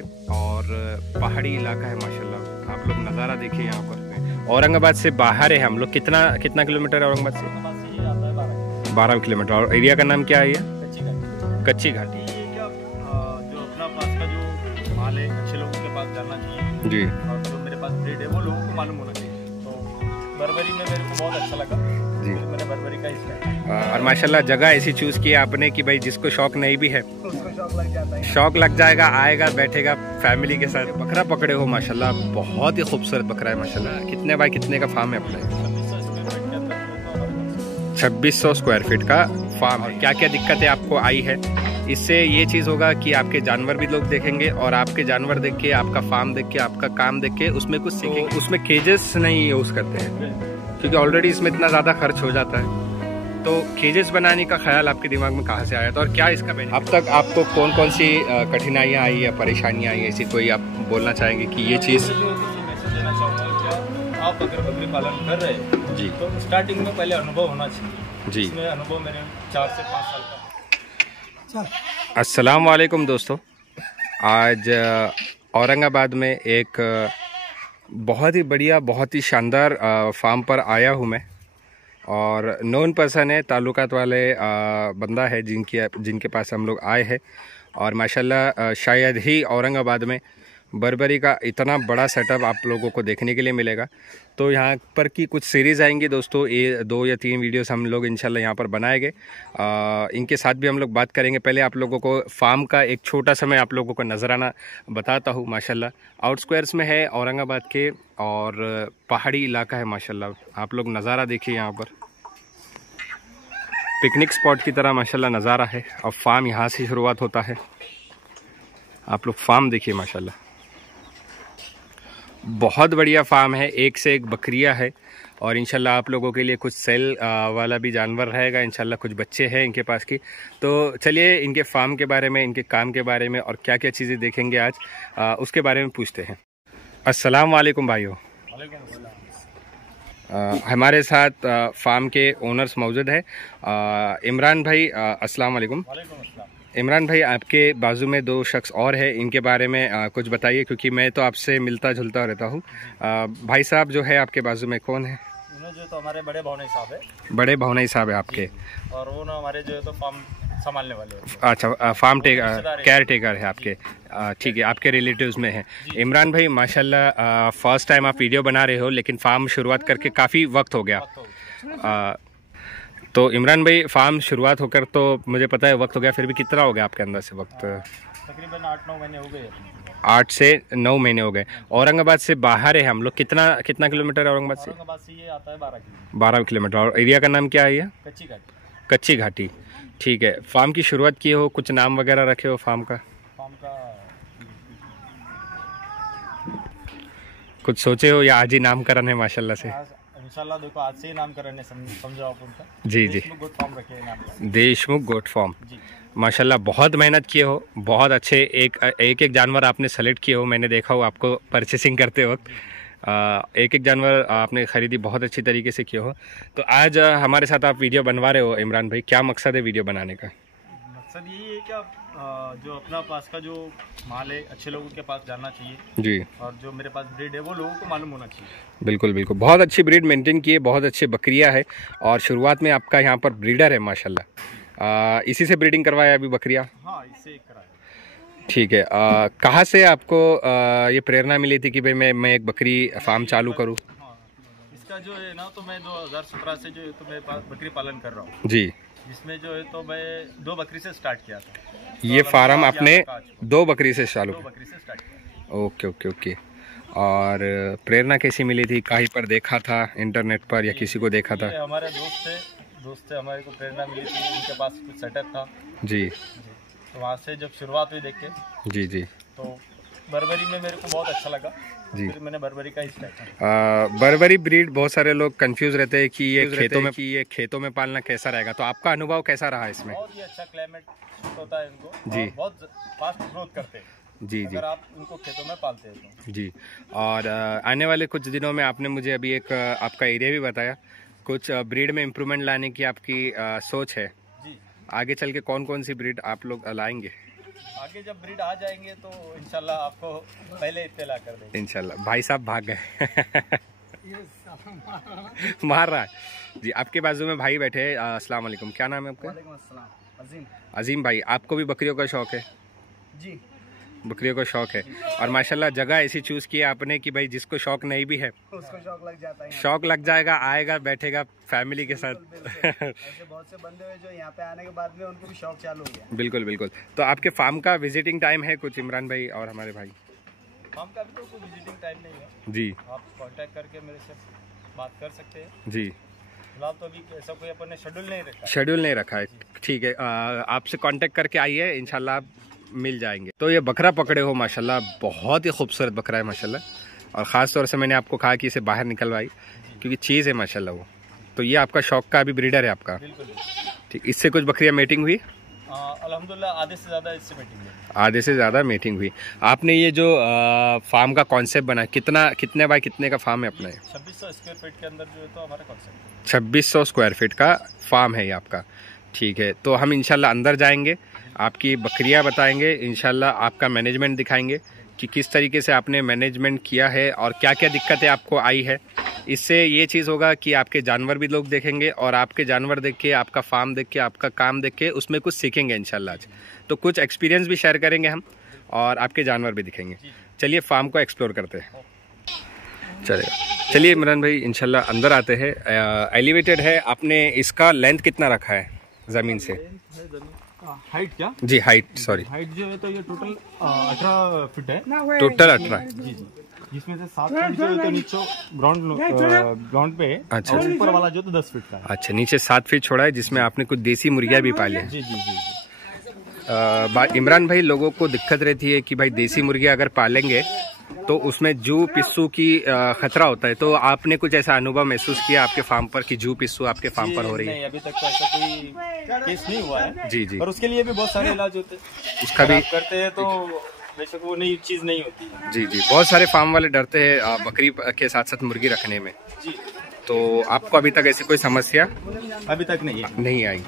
और पहाड़ी इलाका है माशाल्लाह। आप लोग नज़ारा देखिए यहाँ पर। औरंगाबाद से बाहर है हम लोग। कितना कितना किलोमीटर है औरंगाबाद से? 12 किलोमीटर। और एरिया का नाम क्या है ये? कच्ची घाटी। जो अपना पास का जो माल है अच्छे लोगों के पास जाना चाहिए जी। और जो मेरे पास ब्रीड है वो लोगों को मालूम होना चाहिए। तो बर्बरी में मेरे को बहुत अच्छा लगा जी। मैंने बर्बरी का हिस्सा और माशाल्लाह जगह ऐसी चूज़ की आपने कि भाई जिसको शौक नहीं भी है उसको शौक लग जाता है। शौक लग जाएगा, आएगा, बैठेगा फैमिली के साथ। बकरा पकड़े हो माशाल्लाह, बहुत ही खूबसूरत बकरा है माशाल्लाह। कितने बाय कितने का फार्म है अपना? 2600 स्क्वायर फीट का फार्म है। क्या क्या दिक्कतें आपको आई है? इससे ये चीज़ होगा कि आपके जानवर भी लोग देखेंगे और आपके जानवर देख के, आपका फार्म देख के, आपका काम देख के उसमें कुछ सीखेंगे। उसमें केजेस नहीं यूज़ करते हैं क्योंकि ऑलरेडी इसमें इतना ज़्यादा खर्च हो जाता है। तो केजेस बनाने का ख्याल आपके दिमाग में कहाँ से आया था और क्या इसका बेनिफिट? अब तक आपको कौन कौन सी कठिनाइयाँ आई या परेशानियाँ आई, ऐसी कोई आप बोलना चाहेंगे कि ये चीज़? आप अगर बकरी पालन कर रहे हैं जी तो स्टार्टिंग में पहले अनुभव होना चाहिए जी। इसमें अनुभव मेरे 4 से 5 साल का। अस्सलाम वालेकुम दोस्तों, आज औरंगाबाद में एक बहुत ही बढ़िया, बहुत ही शानदार फार्म पर आया हूँ मैं। और नोन पर्सन है, ताल्लुकात वाले बंदा है जिनके पास हम लोग आए हैं। और माशाल्लाह शायद ही औरंगाबाद में बर्बरी का इतना बड़ा सेटअप आप लोगों को देखने के लिए मिलेगा। तो यहाँ पर की कुछ सीरीज़ आएंगी दोस्तों, ये 2 या 3 वीडियोस हम लोग इंशाल्लाह यहाँ पर बनाएंगे। इनके साथ भी हम लोग बात करेंगे। पहले आप लोगों को फार्म का एक छोटा सा मैं आप लोगों को नजराना बताता हूँ। माशाल्लाह आउटस्क्वायर्स में है औरंगाबाद के और पहाड़ी इलाका है माशाल्लाह। आप लोग नज़ारा देखिए, यहाँ पर पिकनिक स्पॉट की तरह माशाल्लाह नज़ारा है। और फार्म यहाँ से शुरुआत होता है। आप लोग फार्म देखिए माशाल्लाह, बहुत बढ़िया फार्म है। एक से एक बकरियां है और इंशाल्लाह आप लोगों के लिए कुछ सेल वाला भी जानवर रहेगा इंशाल्लाह। कुछ बच्चे हैं इनके पास की। तो चलिए इनके फार्म के बारे में, इनके काम के बारे में और क्या क्या चीज़ें देखेंगे आज, उसके बारे में पूछते हैं। अस्सलाम वालेकुम भाइयों। हमारे साथ फार्म के ओनर्स मौजूद है। इमरान भाई, अस्सलाम वालेकुम। इमरान भाई, आपके बाजू में 2 शख्स और है, इनके बारे में कुछ बताइए क्योंकि मैं तो आपसे मिलता जुलता रहता हूँ। भाई साहब जो है आपके बाजू में कौन है? जो तो हमारे बड़े भावनाई साहब है। बड़े भावनाई साहब है आपके। और वो ना हमारे जो है तो फार्म संभालने वाले हैं। अच्छा, फार्म केयर टेकर है आपके। ठीक है, आपके रिलेटिव्स में है। इमरान भाई माशाल्लाह फर्स्ट टाइम आप वीडियो बना रहे हो, लेकिन फार्म शुरुआत करके काफ़ी वक्त हो गया। तो इमरान भाई फार्म शुरुआत होकर तो मुझे पता है वक्त हो गया, फिर भी कितना हो गया आपके अंदर से वक्त? तकरीबन 8-9 महीने हो गए। 8 से 9 महीने हो गए। औरंगाबाद से बाहर है हम लोग। कितना कितना किलोमीटर है औरंगाबाद से? औरंगाबाद से ये आता है 12 किलोमीटर। 12 किलोमीटर। और एरिया का नाम क्या है ये? कच्ची घाटी। कच्ची घाटी, ठीक है। फार्म की शुरुआत की हो, कुछ नाम वगैरह रखे हो फार्म का? कुछ सोचे हो या आज ही नामकरण है माशाल्लाह से? इंशाल्लाह देखो आज से ही नामकरण है, समझो आप उनका। जी। देशमुख गोट फार्म रखे हैं नाम। Deshmukh goat farm. माशाल्लाह बहुत मेहनत किए हो, बहुत अच्छे एक जानवर आपने सेलेक्ट किए हो। मैंने देखा हो आपको परचेसिंग करते वक्त एक जानवर आपने ख़रीदी, बहुत अच्छी तरीके से किए हो। तो आज हमारे साथ आप वीडियो बनवा रहे हो इमरान भाई, क्या मकसद है वीडियो बनाने का? मकसद यही है कि जो अपना पास का जो माल है अच्छे लोगों के पास जाना चाहिए जी। और जो मेरे पास ब्रीड है वो लोगों को मालूम होना चाहिए। बिल्कुल बिल्कुल, बहुत अच्छी ब्रीड मेंटेन की है, बहुत अच्छी बकरियां है। और शुरुआत में आपका यहाँ पर ब्रीडर है माशाल्लाह। इसी से ब्रीडिंग करवाया अभी बकरियां? हाँ, इससे कराया। ठीक है। कहाँ से आपको ये प्रेरणा मिली थी कि भाई मैं एक बकरी फार्म चालू करूँ? हाँ, इसका जो है ना, तो मैं 2017 से जो है तो मैं बकरी पालन कर रहा हूँ जी। जिसमें जो है तो मैं 2 बकरी से स्टार्ट किया था। ये फार्म आपने 2 बकरी से चालू? 2 बकरी से स्टार्ट किया। Okay okay okay. और प्रेरणा कैसी मिली थी? कहीं पर देखा था इंटरनेट पर या किसी को देखा था? हमारे दोस्त से हमारे को प्रेरणा मिली थी, उनके पास कुछ सेटअप था जी। तो वहाँ से जब शुरुआत हुई देख के जी तो बर्बरी में मेरे को बहुत अच्छा लगा जी। फिर मैंने बर्बरी का स्टार्ट। बर्बरी ब्रीड बहुत सारे लोग कंफ्यूज रहते हैं कि ये खेतों में पालना कैसा रहेगा, तो आपका अनुभव कैसा रहा इसमें? बहुत ही अच्छा क्लाइमेट होता है इनको जी, बहुत फास्ट ग्रोथ करते हैं जी। अगर आप उनको खेतों में पालते हैं तो जी। और आने वाले कुछ दिनों में आपने मुझे अभी एक आपका एरिया भी बताया, कुछ ब्रीड में इम्प्रूवमेंट लाने की आपकी सोच है जी। आगे चल के कौन कौन सी ब्रीड आप लोग लाएंगे? आगे जब ब्रीड आ जाएंगे तो इंशाल्लाह आपको पहले इत्तला कर देंगे इंशाल्लाह। भाई साहब भाग गए मार रहा है जी। आपके बाजू में भाई बैठे हैं। अस्सलाम वालेकुम, क्या नाम है आपका? वालेकुम अस्सलाम। अजीम। अजीम भाई, आपको भी बकरियों का शौक है? जी, बकरियों का शौक है। और माशाल्लाह जगह ऐसी चूज की है आपने कि भाई जिसको शौक नहीं भी है उसको शौक लग जाता है। शौक लग जाएगा, आएगा बैठेगा फैमिली के साथ। ऐसे बहुत से बंदे हुए जो यहाँ पे आने के बाद में उनको भी शौक चालू हो गया। बिल्कुल बिल्कुल। तो आपके फार्म का विजिटिंग टाइम है कुछ, इमरान भाई और हमारे भाई? फार्म का भी तो कोई विजिटिंग टाइम नहीं है जी, आप कांटेक्ट करके मेरे से बात कर सकते हैं जी। फिलहाल तो अभी ऐसा कोई अपन ने शेड्यूल नहीं रखा। शेड्यूल नहीं रखा है, ठीक है। आपसे कांटेक्ट करके आइए, इंशाल्लाह आप मिल जाएंगे। तो ये बकरा पकड़े हो माशाल्लाह, बहुत ही खूबसूरत बकरा है माशाल्लाह। और ख़ास तौर से मैंने आपको कहा कि इसे बाहर निकलवाई क्योंकि चीज़ है माशाल्लाह वो। तो ये आपका शौक का अभी ब्रीडर है आपका? ठीक। इससे कुछ बकरियाँ मेटिंग हुई? अल्हम्दुलिल्लाह आधे से ज़्यादा इससे मीटिंग हुई। आधे से ज़्यादा मीटिंग हुई। आपने ये जो फार्म का कॉन्सेप्ट बना, कितने बाय कितने का फार्म है अपना? 2600 स्क्वायर फीट के अंदर जो है तो हमारा कॉन्सेप्ट 2600 स्क्वायर फीट का फार्म है ये आपका। ठीक है, तो हम इंशाल्लाह अंदर जाएंगे, आपकी बकरियां बताएंगे, इंशाल्लाह आपका मैनेजमेंट दिखाएंगे कि किस तरीके से आपने मैनेजमेंट किया है और क्या क्या दिक्कतें आपको आई है। इससे ये चीज़ होगा कि आपके जानवर भी लोग देखेंगे और आपके जानवर देख के, आपका फार्म देख के, आपका काम देख के उसमें कुछ सीखेंगे इंशाल्लाह। आज तो कुछ एक्सपीरियंस भी शेयर करेंगे हम और आपके जानवर भी दिखेंगे। चलिए फार्म को एक्सप्लोर करते हैं। चलिए इमरान भाई इंशाल्लाह अंदर आते हैं। एलिवेटेड है, आपने इसका लेंथ कितना रखा है ज़मीन से? हाइट क्या? जी हाइट, सॉरी हाइट जो है तो ये टोटल 18 फीट है। टोटल 18? जी, जिसमें से 7 फीट जो है तो नीचे ग्राउंड पे है। अच्छा। और ऊपर वाला जो तो 10 फीट का है। अच्छा, नीचे 7 फीट छोड़ा है जिसमें आपने कुछ देसी मुर्गियाँ भी पाली हैं। जी जी जी। इमरान भाई, लोगों को दिक्कत रहती है कि भाई देसी मुर्गियाँ अगर पालेंगे तो उसमें जू पिस्सू की खतरा होता है। तो आपने कुछ ऐसा अनुभव महसूस किया आपके फार्म पर कि जू पिस्सू आपके फार्म पर हो रही है? नहीं, अभी तक तो ऐसा कोई केस नहीं हुआ है। जी जी। और उसके लिए भी बहुत सारे इलाज होते हैं, उसका भी करते हैं तो बेशक वो नई चीज नहीं होती है। जी जी। बहुत सारे फार्म वाले डरते हैं बकरी के साथ साथ मुर्गी रखने में। जी। तो आपको अभी तक ऐसी कोई समस्या अभी तक नहीं आई?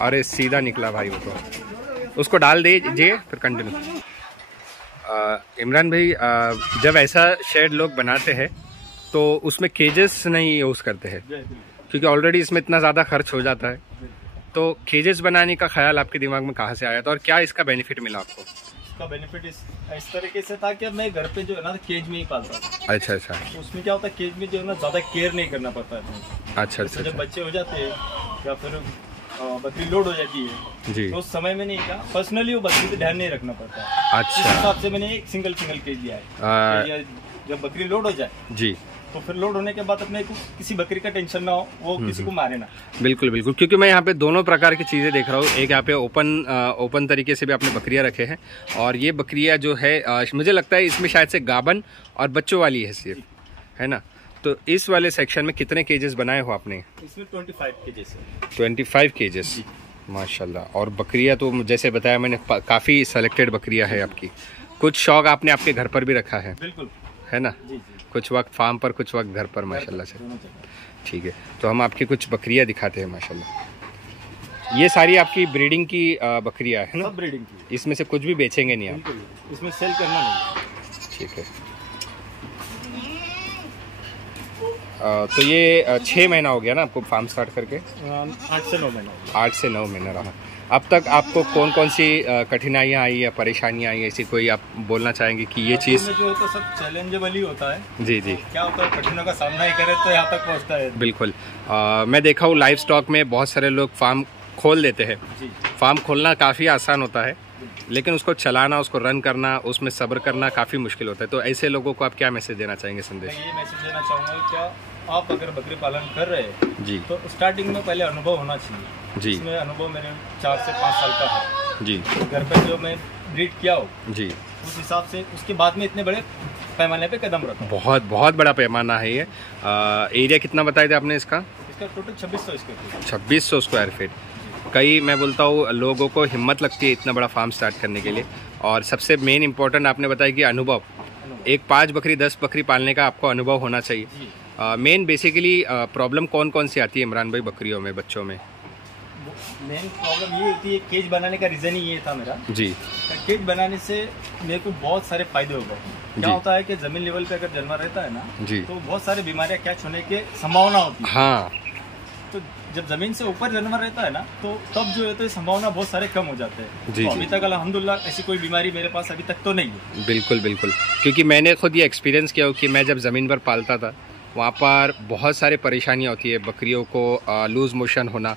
अरे सीधा निकला भाई वो तो, उसको डाल दीजिए फिर कंटिन्यू। इमरान भाई, जब ऐसा शेड लोग बनाते हैं तो उसमें केजेस नहीं यूज़ करते हैं क्योंकि ऑलरेडी इसमें इतना ज़्यादा खर्च हो जाता है। तो केजेस बनाने का ख्याल आपके दिमाग में कहाँ से आया था और क्या इसका बेनिफिट मिला आपको? इसका बेनिफिट इस तरीके से था कि मैं घर पे जो है ना केज में ही पालता था। अच्छा अच्छा। तो उसमें क्या होता है, केज में जो है ना ज़्यादा केयर नहीं करना पड़ता है। अच्छा अच्छा। जब बच्चे हो जाते हैं या फिर बकरी लोड हो जाती है जी, तो उस समय मैंने क्या पर्सनली वो बकरी पे ध्यान नहीं रखना पड़ता है। अच्छा। इस हिसाब से मैंने एक सिंगल केज लिया है। जब बकरी लोड हो जाए जी तो फिर लोड होने के बाद अपने को किसी बकरी का टेंशन ना हो, वो किसी को मारे ना। बिल्कुल बिल्कुल, क्योंकि मैं यहाँ पे दोनों प्रकार की चीज़ें देख रहा हूँ। एक यहाँ पे ओपन तरीके से भी आपने बकरियाँ रखे हैं और ये बकरियाँ जो है मुझे लगता है इसमें शायद से गाबन और बच्चों वाली हैसियत है ना। तो इस वाले सेक्शन में कितने केजेस बनाए हो आपने? इसमें 25 केजेस है। 25 केजेस, माशाल्लाह। और बकरियाँ तो जैसे बताया मैंने काफ़ी सेलेक्टेड बकरियाँ है आपकी। कुछ शौक आपने आपके घर पर भी रखा है? बिल्कुल, है ना। जी, जी। कुछ वक्त फार्म पर, कुछ वक्त घर पर, माशाल्लाह से। ठीक है, तो हम आपकी कुछ बकरियाँ दिखाते हैं माशाल्लाह। ये सारी आपकी ब्रीडिंग की बकरियाँ है ना? सब ब्रीडिंग की। इसमें से कुछ भी बेचेंगे नहीं आप? इसमें सेल करना नहीं। ठीक है। तो ये 6 महीना हो गया ना आपको फार्म स्टार्ट करके? 8 से 9 महीना। 8 से 9 महीना रहा। अब तक आपको कौन कौन सी कठिनाइयाँ आई या परेशानियाँ आई, ऐसी कोई आप बोलना चाहेंगे कि ये चीज़? जो तो सब चैलेंजेबल ही होता है। जी जी। क्या होता है, कठिनाइयों का सामना ही करे तो यहाँ तक पहुँचता है। बिल्कुल। मैं देखा हूँ लाइव स्टॉक में बहुत सारे लोग फार्म खोल देते हैं। फार्म खोलना काफ़ी आसान होता है लेकिन उसको चलाना, उसको रन करना, उसमें सब्र करना काफ़ी मुश्किल होता है। तो ऐसे लोगों को आप क्या मैसेज देना चाहेंगे, संदेश? मैं ये मैसेज देना चाहूँगा, क्या आप अगर बकरी पालन कर रहे हैं जी तो स्टार्टिंग में पहले अनुभव होना चाहिए जी। इसमें अनुभव मेरे 4 से 5 साल का है जी। घर पे जो मैं ब्रीड किया हो जी, उस हिसाब से उसके बाद में इतने बड़े पैमाने पे कदम रखा। बहुत बड़ा पैमाना है ये। एरिया कितना बताया था आपने इसका? इसका total 2600 square feet. 2600 square feet. कई मैं बोलता हूँ लोगों को हिम्मत लगती है इतना बड़ा फार्म स्टार्ट करने के लिए। और सबसे मेन इम्पोर्टेंट आपने बताया कि अनुभव। एक 5 बकरी 10 बकरी पालने का आपको अनुभव होना चाहिए। मेन बेसिकली प्रॉब्लम कौन कौन सी आती है इमरान भाई बकरियों में, बच्चों में? मेन प्रॉब्लम ये होती है, केज बनाने का रीज़न ही ये था मेरा जी। केज बनाने से मेरे को बहुत सारे फायदे हो गए। क्या होता है कि जमीन लेवल पे अगर जानवर रहता है ना जी, तो बहुत सारी बीमारियां कैच होने की संभावना होती है। हाँ, तो जब जमीन से ऊपर जानवर रहता है ना, तो तब जो है तो संभावना बहुत सारे कम हो जाते हैं। तो अभी तक अल्हम्दुलिल्लाह ऐसी कोई बीमारी मेरे पास अभी तक तो नहीं है। बिल्कुल बिल्कुल, क्योंकि मैंने खुद ये एक्सपीरियंस किया कि मैं जब ज़मीन पर पालता था, वहाँ पर बहुत सारी परेशानियाँ होती है। बकरियों को लूज़ मोशन होना,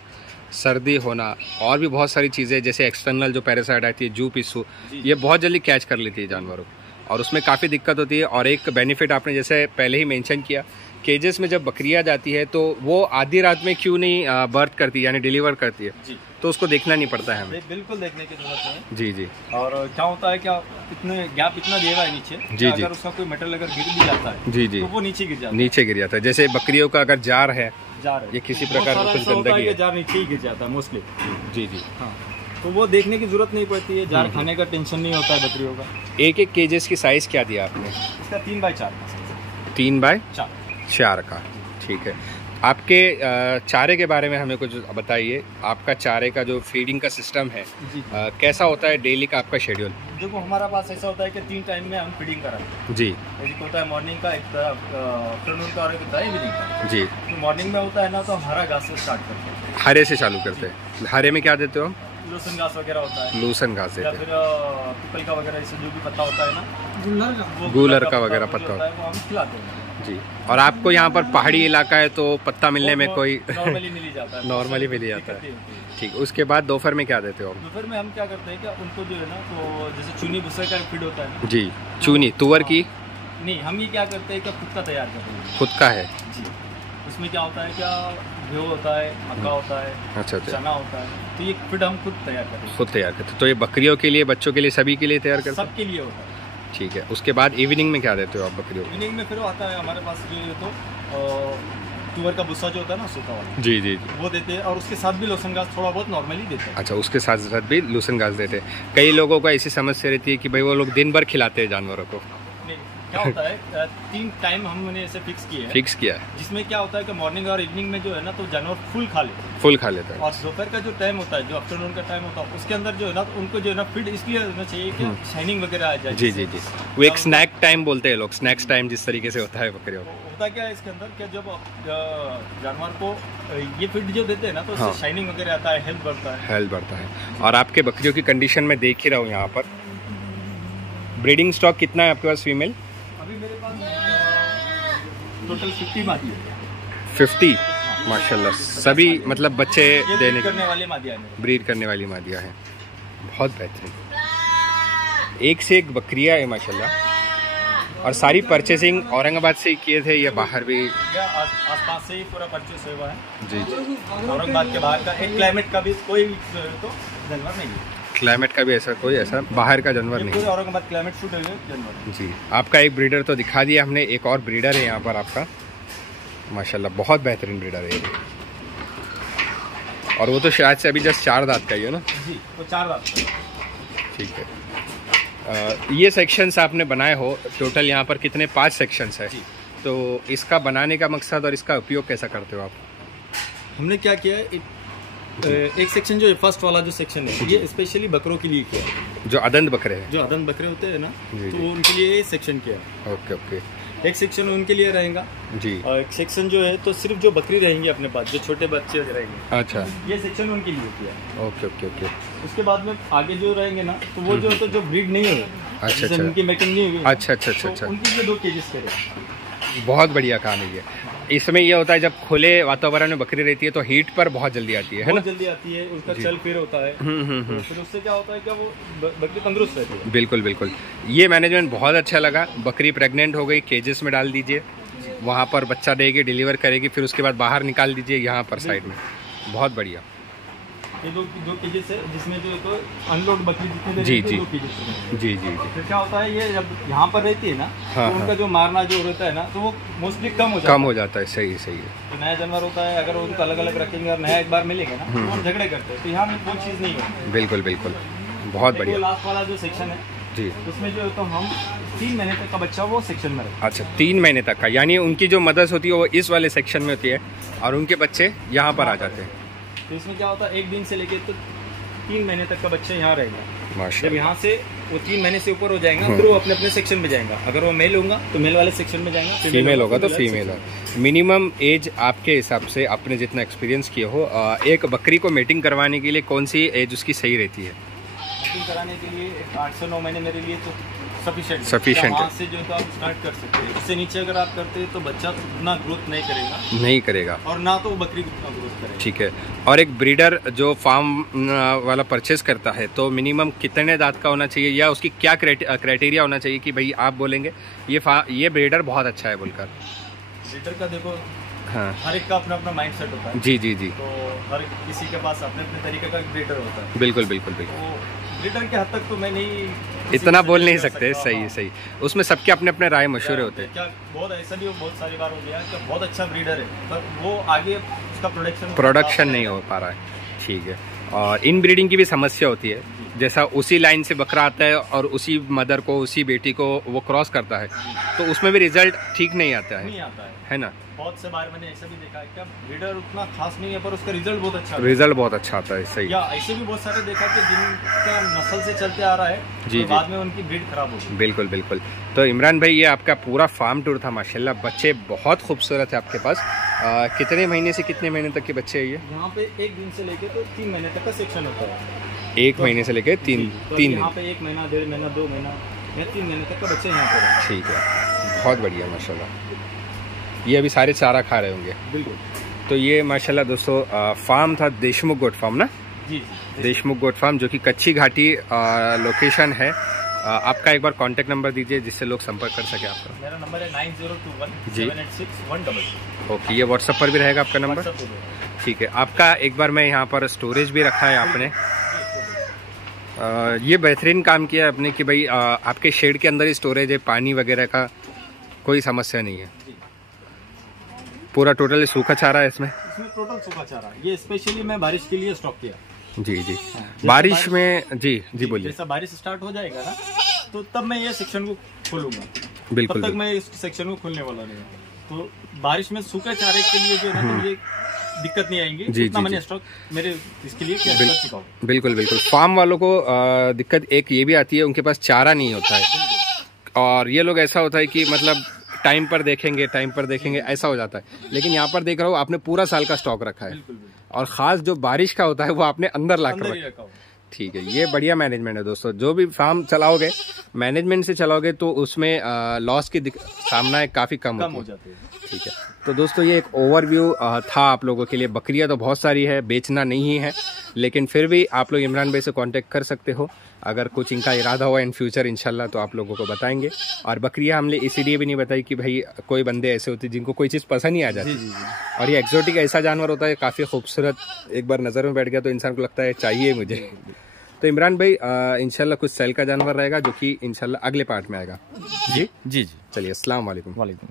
सर्दी होना, और भी बहुत सारी चीज़ें, जैसे एक्सटर्नल जो पैरासाइट आती है, जू पिस्सू, ये बहुत जल्दी कैच कर लेती है जानवरों को, और उसमें काफ़ी दिक्कत होती है। और एक बेनिफिट आपने जैसे पहले ही मेंशन किया, केजेस में जब बकरियां जाती है तो वो आधी रात में क्यों नहीं बर्थ करती है, यानी डिलीवर करती है जी, तो उसको देखना नहीं पड़ता है हमें। बिल्कुल देखने की जरूरत नहीं जी जी। और क्या होता है, क्या इतने गैप इतना देगा है नीचे जी जी, अगर उसका कोई मेटल अगर गिर भी जाता है जी जी, तो वो नीचे गिर जाता है। जैसे बकरियों का अगर जार है ये किसी प्रकार का कुछ गंदगी है, जार नीचे ही गिर जाता है मोस्टली जी जी। हाँ, तो वो देखने की जरूरत नहीं पड़ती है, जार खाने का टेंशन नहीं होता है बकरियों का। एक केजेस की साइज क्या दिया आपने? इसका 3x4 3x4 का, ठीक है। आपके चारे के बारे में हमें कुछ बताइए। आपका चारे का जो फीडिंग का सिस्टम है कैसा होता है, डेली का आपका शेड्यूल? देखो हमारा पास ऐसा होता है कि 3 टाइम में हम फीडिंग कराते हैं जी। एक होता है मॉर्निंग का, एक आफ्टरनून का, और एक होता है इवनिंग का जी। तो मॉर्निंग में होता है ना, तो हरा घास से स्टार्ट करते हैं, हरे से चालू करते हैं। हरे में क्या देते हो? लूसन घास वगैरह होता है, लूसन घास देते हैं, फिर पीपल का वगैरह, इससे जो भी पत्ता होता है ना, गूलर का वगैरह पत्ता होता है, वो हम खिलाते हैं जी। और आपको यहाँ पर पहाड़ी इलाका है तो पत्ता मिलने में कोई नॉर्मली मिल ही जाता है, नॉर्मली मिल ही जाता है ठीक। उसके बाद दोपहर में क्या देते हो? दोपहर में हम क्या करते हैं कि उनको जो है ना, तो जैसे चूनी भूसे का फीड होता है जी, चूनी तुअर की नहीं, हम ये क्या करते हैं कि खुद का तैयार करते हैं। खुद का है जी। उसमें क्या होता है, क्या गेहूं होता है, मक्का होता है, अच्छा चना होता है, तो ये फीड हम खुद तैयार करते हैं। खुद तैयार करते हैं, तो ये बकरियों के लिए, बच्चों के लिए, सभी के लिए तैयार करते हैं? सबके लिए होता है, ठीक है। उसके बाद इवनिंग में क्या देते हो आप बकरियों? इवनिंग में फिर आता है हमारे पास जो है तो तुअर का भुस्सा जो होता है ना, सूखा वाला जी जी जी, वो देते हैं, और उसके साथ भी लूसन घास थोड़ा बहुत नॉर्मली देते हैं। अच्छा, उसके साथ साथ भी लूसन घास देते हैं। कई लोगों को ऐसी समस्या रहती है कि भाई वो लोग दिन भर खिलाते हैं जानवरों को। क्या होता है, 3 टाइम हमने ऐसे फिक्स किया है, जिसमें क्या होता है कि मॉर्निंग और इवनिंग में जो है ना, तो जानवर फुल खा लेता है। और दोपहर का जो टाइम होता है, जो आफ्टरनून का टाइम होता है, उसके अंदर जो है ना, तो उनको जो है ना फीड इसलिए होना चाहिए कि शाइनिंग वगैरह आ जाए जी जी जी। वो एक स्नैक टाइम बोलते हैं लोग, स्नैक्स टाइम जिस तरीके से होता है बकरियों को। होता क्या है इसके अंदर, क्या जब जानवर को ये फीड जो देते हैं ना, तो उससे शाइनिंग वगैरह आता है, हेल्थ बढ़ता है। और आपके बकरियों की कंडीशन में देख ही रहा हूँ यहाँ पर। ब्रीडिंग स्टॉक कितना है आपके पास फीमेल? अभी मेरे पास टोटल 50 मादी है। 50 माशाल्लाह, सभी मतलब बच्चे देने करने वाली मादियाँ हैं, ब्रीड करने वाली मादियाँ हैं। बहुत बेहतरीन, एक से एक बकरियाँ है माशाल्लाह। और सारी परचेसिंग औरंगाबाद से ही किए थे या बाहर भी? आसपास से ही पूरा परचेस हुआ है जी जी। औरंगाबाद के बाहर का एक क्लाइमेट का भी कोई तो जानवर नहीं है, क्लाइमेट का भी ऐसा कोई ऐसा बाहर का जानवर नहीं, औरंगाबाद क्लाइमेट सूट है जानवर जी। आपका एक ब्रीडर तो दिखा दिया हमने, एक और ब्रीडर है यहाँ पर आपका माशाल्लाह, बहुत बेहतरीन ब्रीडर है। और वो तो शायद से अभी जस्ट 4 दांत का ही है ना जी, वो 4 दांत ठीक है। ये सेक्शंस आपने बनाए हो टोटल यहाँ पर कितने? 5 सेक्शंस है। तो इसका बनाने का मकसद और इसका उपयोग कैसा करते हो आप? हमने क्या किया है, एक सेक्शन जो फर्स्ट वाला जो सेक्शन है, ये स्पेशली बकरों के लिए किया है। जो अदंत बकरे हैं, जो अदंत बकरे होते हैं ना, तो उनके लिए ये सेक्शन किया है। ओके ओके, एक सेक्शन उनके लिए रहेगा जी, और एक सेक्शन जो है तो सिर्फ जो बकरी रहेंगी अपने पास, जो छोटे बच्चे रहेंगे, अच्छा, ये सेक्शन उनके लिए किया है। Okay okay okay. उसके बाद में आगे जो रहेंगे ना, तो वो जो तो जो ब्रीड नहीं हुए, अच्छा अच्छा, उनकी मेटिंग नहीं हुई, अच्छा अच्छा अच्छा, उनके लिए 2 केजेस करें। बहुत बढ़िया काम है ये। इसमें ये होता है जब खुले वातावरण में बकरी रहती है तो हीट पर बहुत जल्दी आती है ना, जल्दी आती है, उसका चल फिर होता है, तो फिर उससे क्या होता है कि वो बकरी तंदुरुस्त रहती है। बिल्कुल बिल्कुल, ये मैनेजमेंट बहुत अच्छा लगा। बकरी प्रेग्नेंट हो गई, केजेस में डाल दीजिए, वहाँ पर बच्चा देगी, डिलीवर करेगी, फिर उसके बाद बाहर निकाल दीजिए यहाँ पर साइड में। बहुत बढ़िया। ये 2 केजेस है, जिसमें जो तो अनलोड बकरी जितने जी जी जी जी। फिर क्या होता है, ये जब यहाँ पर रहती है ना, तो उनका जो मारना जो रहता है ना, तो वो मोस्टली कम हो जाता है। सही सही है। तो नया जानवर होता है, अगर उनको अलग अलग रखेंगे और नया एक बार मिलेगा ना, तो वो झगड़े करते हैं, तो यहाँ में वो चीज़ नहीं है। बिल्कुल बिल्कुल, बहुत बढ़िया। लास्ट वाला जो सेक्शन है जी, उसमें जो तो हम 3 महीने तक का बच्चा वो सेक्शन में रहता है। अच्छा, 3 महीने तक का, यानी उनकी जो मदर्स होती है वो इस वाले सेक्शन में होती है और उनके बच्चे यहाँ पर आ जाते हैं। तो इसमें क्या होता है, 1 दिन से लेके तो 3 महीने तक का बच्चा यहाँ रहेगा। जब यहाँ से वो 3 महीने से ऊपर हो जाएगा फिर वो अपने अपने सेक्शन में जाएगा। अगर वो मेल होगा तो मेल वाले सेक्शन में जाएगा, फीमेल होगा तो फीमेल होगा। मिनिमम एज आपके हिसाब से आपने जितना एक्सपीरियंस किया हो, एक बकरी को मेटिंग करवाने के लिए कौन सी एज उसकी सही रहती है? मेटिंग कराने के लिए 8 से 9 महीने मेरे लिए तो सफिशिएंट है। से जो तो आप स्टार्ट कर सकते हैं। इससे नीचे अगर आप करते हैं तो बच्चा उतना ग्रोथ नहीं करेगा और ना तो बकरी उतना ग्रोथ करेगा। ठीक है। और एक ब्रीडर जो फार्म वाला परचेस करता है तो मिनिमम कितने दांत का होना चाहिए, या उसकी क्या क्राइटेरिया होना चाहिए कि भाई आप बोलेंगे ये ब्रीडर बहुत अच्छा है बोलकर? ब्रीडर का देखो, हाँ, हर एक का अपना अपना माइंड सेट होता है। जी जी जी। तो हर किसी के पास अपने अपने तरीके का ब्रीडर होता है। बिल्कुल बिल्कुल बिल्कुल। तो ब्रीडर के हद तक तो मैं नहीं इतना बोल नहीं सकते। सही सही, उसमें सबके अपने अपने राय मशवरे होते हैं। क्या बहुत ऐसा भी बहुत सारी बार हो गया कि बहुत अच्छा ब्रीडर है पर वो आगे उसका प्रोडक्शन नहीं हो पा रहा है। ठीक है। और इन ब्रीडिंग की भी समस्या होती है, जैसा उसी लाइन से बकरा आता है और उसी मदर को उसी बेटी को वो क्रॉस करता है तो उसमें भी रिजल्ट ठीक नहीं आता है ना? बहुत से बार मैंने ऐसा भी देखा है कि ब्रीडर उतना खास नहीं है पर उसका रिजल्ट बहुत अच्छा आता है। सही। या ऐसे भी बहुत सारे देखा कि जिनका नस्ल से चलते आ रहा है जी, तो बाद में उनकी ब्रीड खराब हो गई। बिल्कुल बिल्कुल। तो इमरान भाई ये आपका पूरा फार्म टूर था, माशाल्लाह बच्चे बहुत खूबसूरत है आपके पास। कितने महीने से कितने महीने तक के बच्चे है ये? यहाँ पे 1 दिन से लेके तो 3 महीने तक का सेक्शन होता है। 1 महीने से लेके 3 यहाँ पे 1 महीना, 1.5 महीना, 2 महीना या 3 महीने तक का बच्चे यहाँ पे। ठीक है, बहुत बढ़िया माशाल्लाह। ये अभी सारे चारा खा रहे होंगे। बिल्कुल। तो ये माशाल्लाह दोस्तों फार्म था देशमुख गोट फार्म ना? जी। देशमुख गोट फार्म जो कि कच्ची घाटी लोकेशन है। आपका एक बार कांटेक्ट नंबर दीजिए जिससे लोग संपर्क कर सके आपका। मेरा नंबर है 90217861 ओके, ये व्हाट्सएप पर भी रहेगा आपका नंबर? ठीक है। आपका एक बार मैं यहाँ पर स्टोरेज भी रखा है आपने, ये बेहतरीन काम किया है आपने कि भाई आपके शेड के अंदर ही स्टोरेज है, पानी वगैरह का कोई समस्या नहीं है। पूरा टोटल सूखा चारा है इसमें टोटल सूखा चारा। ये स्पेशली मैं बारिश के लिए स्टॉक किया। जी जी। बारिश में जी बोलिए। जैसा बारिश स्टार्ट हो जाएगा ना तो तब मैं ये सेक्शन को खोलूंगा। बिल्कुल। तब तक मैं इस सेक्शन को खोलने वाला नहीं। तो बारिश में सूखे चारे के लिए जो है ना ये दिक्कत नहीं आएंगी। जी जी। मैंने स्टॉक मेरे इसके लिए किया कर चुका हूं। बिल्कुल बिल्कुल। फार्म वालों को दिक्कत एक ये भी आती है, उनके पास चारा नहीं होता है और ये लोग ऐसा होता है कि मतलब टाइम पर देखेंगे ऐसा हो जाता है। लेकिन यहाँ पर देख रहा हूँ आपने पूरा साल का स्टॉक रखा है और खास जो बारिश का होता है वो आपने अंदर ला कर रखा। ठीक है, ये बढ़िया मैनेजमेंट है दोस्तों। जो भी फार्म चलाओगे मैनेजमेंट से चलाओगे तो उसमें लॉस की सामना काफी कम हो जाती है। ठीक है। तो दोस्तों ये एक ओवरव्यू था आप लोगों के लिए। बकरियां तो बहुत सारी है, बेचना नहीं है, लेकिन फिर भी आप लोग इमरान भाई से कांटेक्ट कर सकते हो। अगर कुछ इनका इरादा हुआ इन फ्यूचर इंशाल्लाह तो आप लोगों को बताएंगे। और बकरियां हमने इसीलिए भी नहीं बताई कि भाई कोई बंदे ऐसे होते जिनको कोई चीज़ पसंद नहीं आ जाती। जी। और ये एक्जोटिक ऐसा जानवर होता है काफ़ी खूबसूरत, एक बार नज़र में बैठ गया तो इंसान को लगता है चाहिए मुझे। तो इमरान भाई इंशाल्लाह कुछ सेल का जानवर रहेगा जो कि इंशाल्लाह अगले पार्ट में आएगा। जी जी जी। चलिए, अस्सलाम वालेकुम। वालेकुम।